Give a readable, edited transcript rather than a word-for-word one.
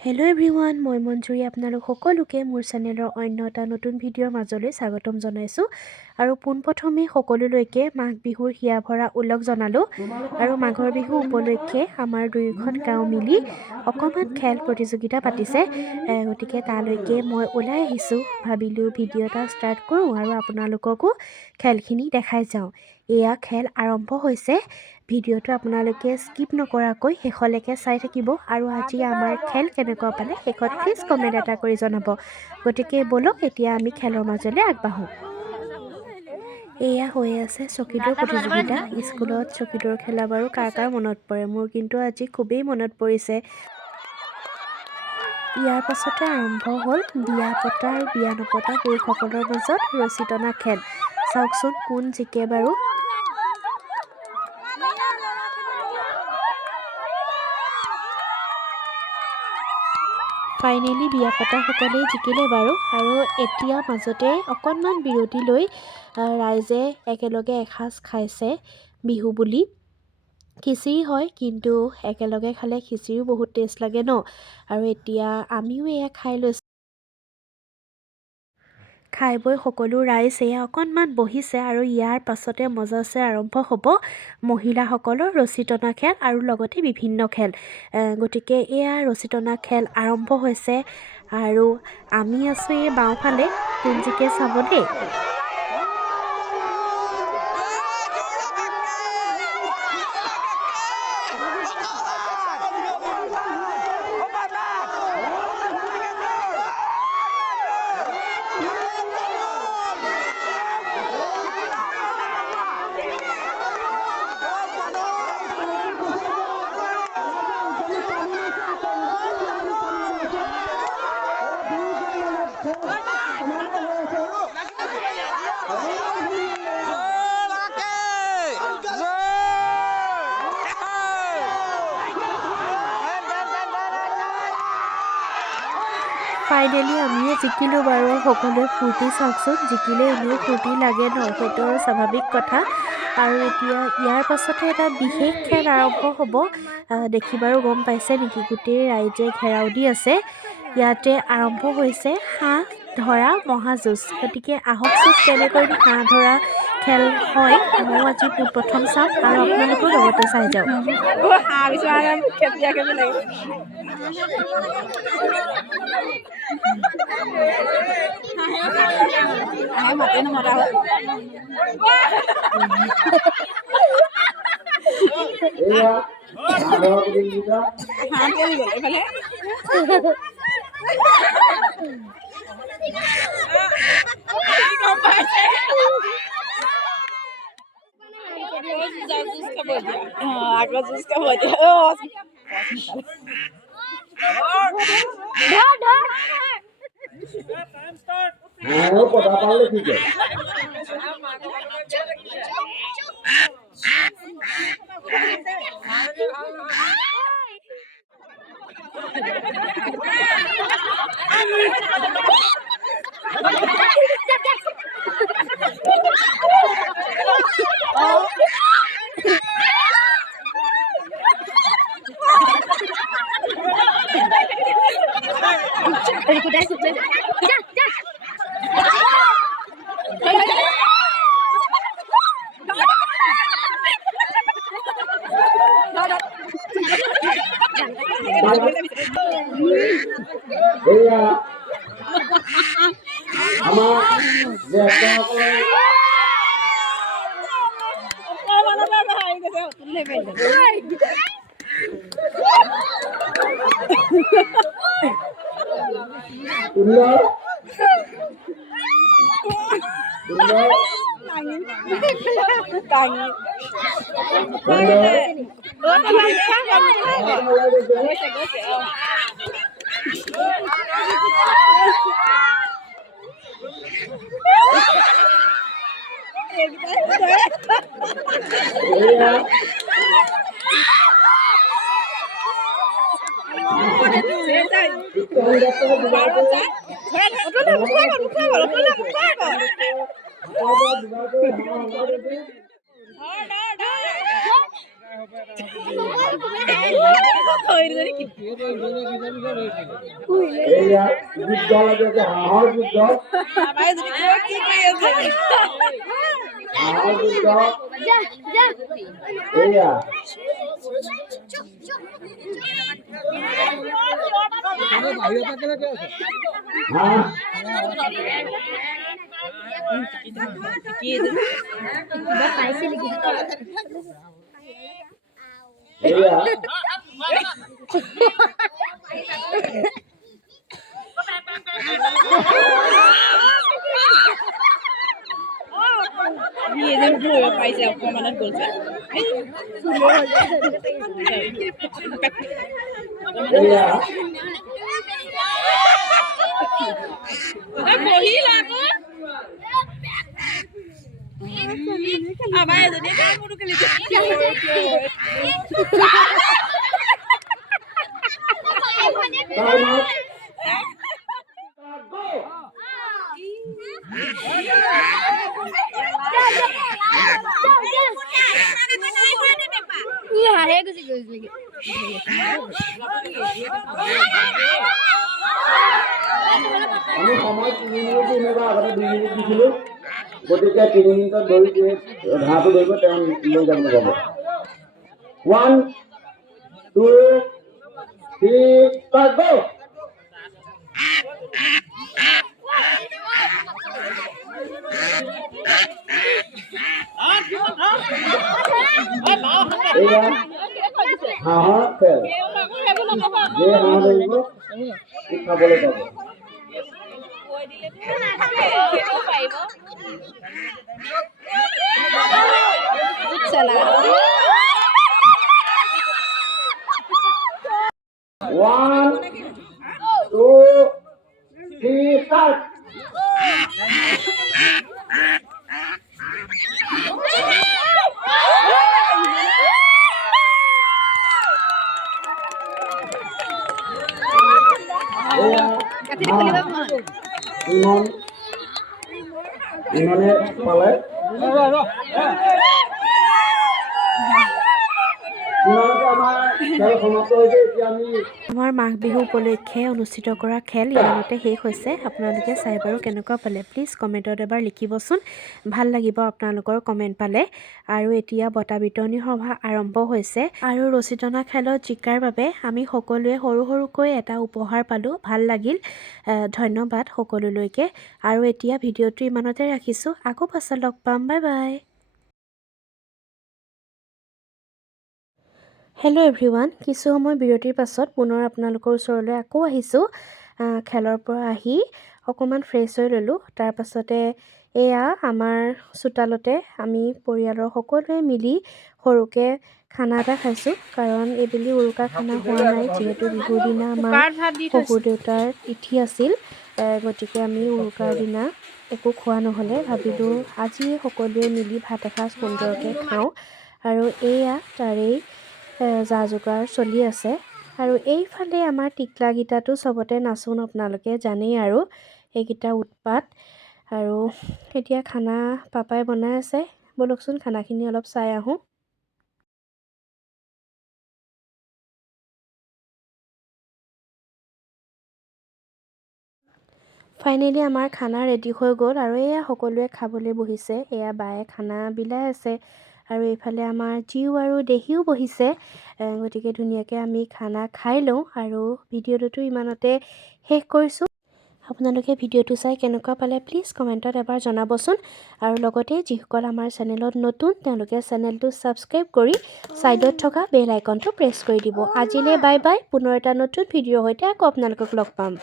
Hello' everyone, মই মঞ্জুৰী আপোনালোক সকলোকে মোৰ চেনেলৰ অন্য এটা নতুন ভিডিঅ'ৰ মাজলৈ স্বাগতম জনাইছোঁ। আৰু পোনপ্ৰথমে সকলোলৈকে মাঘ বিহুৰ হিয়া ভৰা ওলগ জনালোঁ। আৰু মাঘৰ বিহু উপলক্ষে আমাৰ দুয়োখন গাঁও মিলি অকণমান খেল প্ৰতিযোগিতা পাতিছে, গতিকে তালৈকে মই ওলাই আহিছোঁ। ভাবিলোঁ ভিডিঅ' এটা ষ্টাৰ্ট কৰোঁ আৰু আপোনালোককো খেলখিনি দেখাই যাওঁ। এয়া খেল আৰম্ভ হৈছে। ভিডিঅ'টো আপোনালোকে স্কিপ নকৰাকৈ শেষলৈকে চাই থাকিব আৰু আজি আমাৰ খেল কেনেকুৱা পালে শেষত প্লিজ কমেণ্ট এটা কৰি জনাব। গতিকে ব'লক এতিয়া আমি খেলৰ মাজলৈ আগবাঢ়োঁ। এয়া হৈ আছে চকীদৌৰ প্ৰতিযোগিতা। স্কুলত চকীদৌৰ খেলা বাৰু কাৰ কাৰ মনত পৰে? মোৰ কিন্তু আজি খুবেই মনত পৰিছে। ইয়াৰ পাছতে আৰম্ভ হ'ল বিয়া পতা আৰু বিয়া নপতা পুৰুষসকলৰ মাজত ৰছী টনা খেল। চাওকচোন কোন জিকে বাৰু। ফাইনেলি বিয়া পতাসকলেই জিকিলে বাৰু। আৰু এতিয়া মাজতে অকণমান বিৰতি লৈ ৰাইজে একেলগে এসাঁজ খাইছে বিহু বুলি। খিচিৰি হয়, কিন্তু একেলগে খালে খিচিৰিও বহুত টেষ্ট লাগে ন। আৰু এতিয়া আমিও এয়া খাই লৈছোঁ। খাই বৈ সকলো ৰাইজ এয়া অকণমান বহিছে আৰু ইয়াৰ পাছতে মজাছে আৰম্ভ হ'ব মহিলাসকলৰ ৰছী টনা খেল আৰু লগতে বিভিন্ন খেল। গতিকে এয়া ৰছী টনা খেল আৰম্ভ হৈছে আৰু আমি আছোঁ এই বাওঁফালে। কোন জিকে চাব দেই। ফাইনেলি আমিয়ে জিকিলোঁ বাৰু। সকলোৱে ফূৰ্তি চাওকচোন, জিকিলে এনেও ফূৰ্তি লাগে ন, সেইটো আৰু স্বাভাৱিক কথা। আৰু এতিয়া ইয়াৰ পাছতে এটা বিশেষ খেল আৰম্ভ হ'ব। দেখি বাৰু গম পাইছে নেকি, গোটেই ৰাইজে ঘেৰাও দি আছে। ইয়াতে আৰম্ভ হৈছে হাঁহ ধৰা মহাযুঁজ। গতিকে আহকচোন কেনেকৈ হাঁহ ধৰা খেল হয় ময়ো আজি পোনপ্ৰথম চাম আৰু আপোনালোকেও লগতে চাই যাওক। এয়া যুদ্ধ লাগে হাঁহৰ যুদ্ধ হাঁহৰ যুদ্ধ এয়া হাঁহ এয়া পাইছে অকমানত গ'লছে এয়া বহিল আকৌ আমাৰ এজনী কামটো খেলিছে আমি সময় 3 মিনিট এনেকুৱা আগতে 2 মিনিট দিছিলো গতিকে 3 মিনিটত দৌৰি ঘাঁহটো ধৰিব তেওঁ লৈ যাবলৈ ক'ব 1 2 3 start go এয়া হাঁহৰ খেল যে হাঁহ ধৰিব সি খাবলৈ পাব One, 2, 3, start. ইমানে পালে আমাৰ মাঘ বিহু উপলক্ষে অনুষ্ঠিত কৰা খেল ইমানতে শেষ হৈছে আপোনালোকে চাই বাৰু কেনেকুৱা পালে প্লিজ কমেণ্টত এবাৰ লিখিবচোন ভাল লাগিব আপোনালোকৰ কমেণ্ট পালে আৰু এতিয়া বঁটা বিতৰণী সভা আৰম্ভ হৈছে আৰু ৰছী টনা খেলত জিকাৰ বাবে আমি সকলোৱে সৰু সৰুকৈ এটা উপহাৰ পালোঁ ভাল লাগিল ধন্যবাদ সকলোলৈকে আৰু এতিয়া ভিডিঅ'টো ইমানতে ৰাখিছোঁ আকৌ পাছত লগ পাম বাই বাই হেল্ল' এভৰিৱান কিছু সময় বিৰতিৰ পাছত পুনৰ আপোনালোকৰ ওচৰলৈ আকৌ আহিছোঁ খেলৰ পৰা আহি অকণমান ফ্ৰেছ হৈ ল'লোঁ তাৰ পাছতে এয়া আমাৰ চোতালতে আমি পৰিয়ালৰ সকলোৱে মিলি সৰুকৈ খানা এটা খাইছোঁ কাৰণ এইবেলি উৰুকা খানা হোৱা নাই যিহেতু বিহুৰ দিনা আমাৰ শহুৰ দেউতাৰ তিথি আছিল গতিকে আমি উৰুকাৰ দিনা একো খোৱা নহ'লে ভাবিলোঁ আজি সকলোৱে মিলি ভাত এসাঁজ সুন্দৰকৈ খাওঁ আৰু এয়া তাৰেই যা যোগাৰ চলি আছে আৰু এইফালে আমাৰ টিকলাকেইটাতো চবতে নাচোন আপোনালোকে জানেই আৰু এইকেইটা উৎপাত আৰু এতিয়া খানা পাপাই বনাই আছে বলকচোন খানাখিনি অলপ চাই আহোঁ ফাইনেলি আমাৰ খানা ৰেডি হৈ গ'ল আৰু এয়া সকলোৱে খাবলৈ বহিছে এয়া বায়ে খানা বিলাই আছে আৰু এইফালে আমাৰ জীও আৰু দেহিও বহিছে গতিকে ধুনীয়াকৈ আমি খানা খাই লওঁ আৰু ভিডিঅ'টোতো ইমানতে শেষ কৰিছোঁ আপোনালোকে ভিডিঅ'টো চাই কেনেকুৱা পালে প্লিজ কমেণ্টত এবাৰ জনাবচোন আৰু লগতে যিসকল আমাৰ চেনেলত নতুন তেওঁলোকে চেনেলটো ছাবস্ক্ৰাইব কৰি ছাইডত থকা বেল আইকনটো প্ৰেছ কৰি দিব আজিলৈ বাই বাই পুনৰ এটা নতুন ভিডিঅ'ৰ সৈতে আকৌ আপোনালোকক লগ পাম